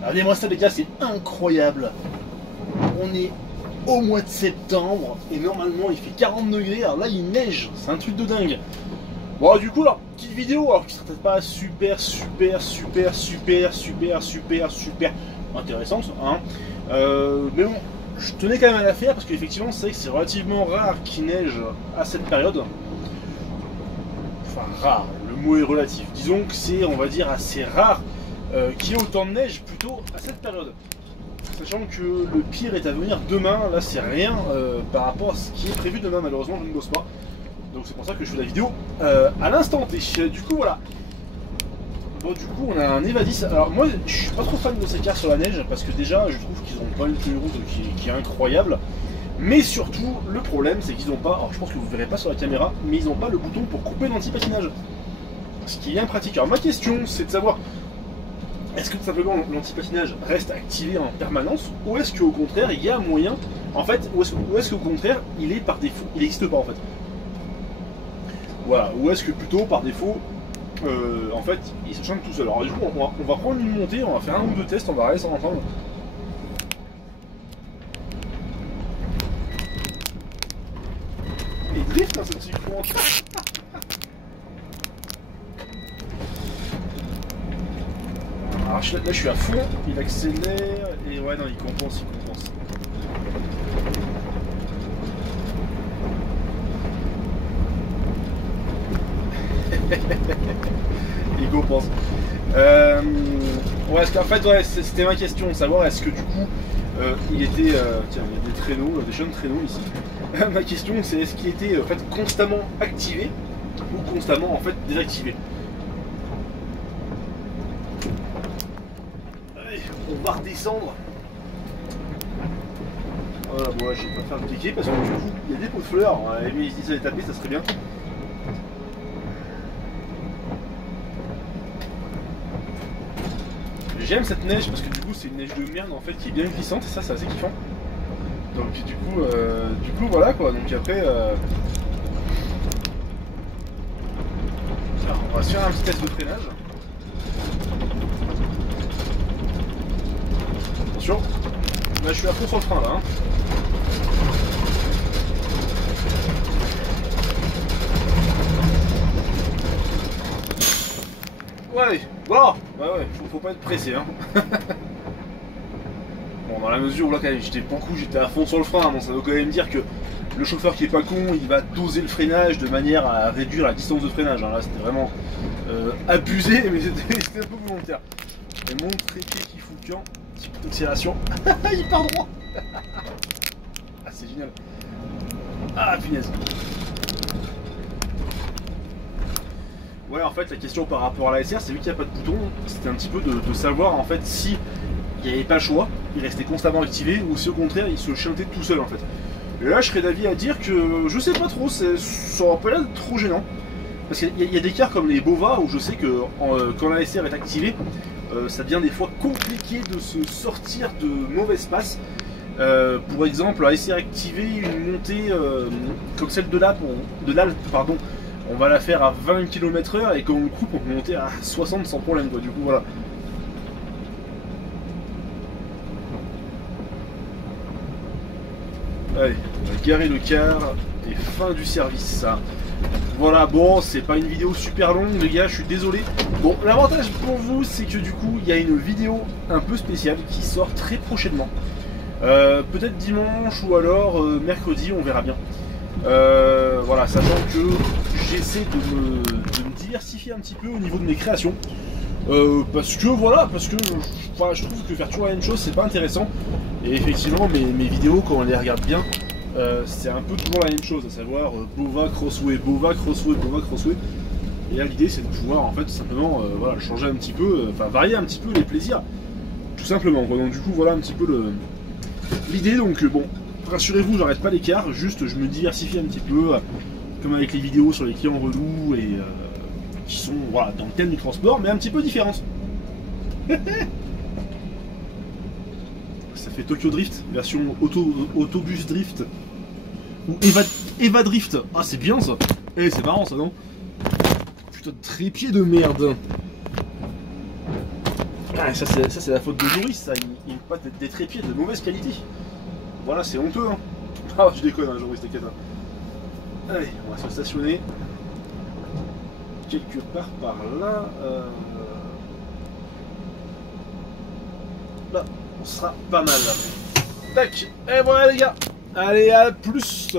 Regardez-moi ça les gars, c'est incroyable. On est au mois de septembre et normalement il fait 40 degrés, alors là il neige, c'est un truc de dingue. Bon du coup là, petite vidéo, alors qui sera peut-être pas super intéressante, hein. Mais bon, je tenais quand même à la faire parce qu'effectivement c'est vrai que c'est relativement rare qu'il neige à cette période. Enfin rare, le mot est relatif. Disons que c'est, on va dire, assez rare qu'il y ait autant de neige plutôt à cette période. Sachant que le pire est à venir demain, là c'est rien par rapport à ce qui est prévu demain, malheureusement je ne bosse pas. Donc c'est pour ça que je fais la vidéo à l'instant T. Du coup voilà. Bon du coup on a un Evadys. Alors moi je suis pas trop fan de ces cars sur la neige parce que déjà je trouve qu'ils ont pas une tenue route qui est incroyable. Mais surtout le problème c'est qu'ils n'ont pas, alors je pense que vous verrez pas sur la caméra, mais ils n'ont pas le bouton pour couper l'anti-patinage. Ce qui est impratique. Alors ma question c'est de savoir, est-ce que tout simplement l'anti-patinage reste activé en permanence ou est-ce qu'au contraire il y a un moyen, en fait, ou est-ce qu'au contraire il est par défaut, il n'existe pas en fait. Voilà, ou est-ce que plutôt par défaut, en fait, il se chante tout seul. Alors du coup on va prendre une montée, on va faire un ou deux tests, on va regarder ça ensemble. Il drift hein, ce petit courant. Alors là je suis à fond, il accélère et ouais non il compense. Il compense. Ouais, parce qu'en fait ouais, c'était ma question de savoir est-ce que du coup il était. Tiens, il y a des traîneaux, des jeunes traîneaux ici. Ma question c'est est-ce qu'il était en fait constamment activé ou constamment en fait désactivé. Allez, on va redescendre. Voilà, bon là je vais pas faire le cliquer parce que du coup il y a des pots de fleurs. Mais si ça les taper ça serait bien. J'aime cette neige parce que du coup c'est une neige de merde en fait qui est bien glissante et ça c'est assez kiffant. Donc du coup voilà quoi, donc après alors, on va se faire un petit test de freinage. Attention, là je suis à fond sur le frein là hein. Ouais, voilà, ouais, faut pas être pressé hein. Bon, dans la mesure où là quand même j'étais à fond sur le frein, donc ça veut quand même dire que le chauffeur qui est pas con, il va doser le freinage de manière à réduire la distance de freinage. Hein. Là c'était vraiment abusé, mais c'était un peu volontaire. Et mon trépied qui fout le camp, petit coup d'accélération, il part droit. Ah c'est génial. Ah punaise. Ouais en fait la question par rapport à la SR, c'est vu qu'il n'y a pas de bouton, c'était un petit peu de savoir en fait si il n'y avait pas le choix, il restait constamment activé ou si au contraire il se chantait tout seul en fait. Et là je serais d'avis à dire que je sais pas trop, ça aurait pas l'air trop gênant. Parce qu'il y a des cars comme les Bova où je sais que quand la SR est activée, ça devient des fois compliqué de se sortir de mauvaises passes. Pour exemple, la SR activée, une montée comme celle de l'Alpe, pardon, on va la faire à 20 km/h et quand on coupe on peut monter à 60 sans problème quoi. Du coup voilà. Allez, on va garer le car et fin du service ça. Voilà, bon, c'est pas une vidéo super longue les gars, je suis désolé. Bon, l'avantage pour vous c'est que du coup il y a une vidéo un peu spéciale qui sort très prochainement. Peut-être dimanche ou alors mercredi, on verra bien. Voilà, sachant que j'essaie de me diversifier un petit peu au niveau de mes créations. Parce que voilà, parce que je trouve que faire toujours la même chose c'est pas intéressant. Et effectivement mes vidéos quand on les regarde bien, c'est un peu toujours la même chose, à savoir Bova, Crossway, Bova, Crossway, Bova, Crossway. Et là l'idée c'est de pouvoir en fait simplement voilà, changer un petit peu, enfin varier un petit peu les plaisirs, tout simplement quoi. Donc du coup voilà un petit peu l'idée. Donc bon, rassurez-vous, j'arrête pas l'écart, juste je me diversifie un petit peu, comme avec les vidéos sur les clients relous et qui sont voilà, dans le thème du transport, mais un petit peu différentes. Ça fait Tokyo Drift, version autobus drift. Ou Eva Drift. Ah c'est bien ça. Eh c'est marrant ça non? Putain de trépied de merde. Ah, ça c'est la faute de Joris, ça. Il met pas des trépieds de mauvaise qualité. Voilà, c'est honteux. Hein. Ah, je déconne, hein, Joris, t'inquiète. Allez, on va se stationner quelque part par là. Là, on sera pas mal. Tac, et voilà les gars. Allez, à plus.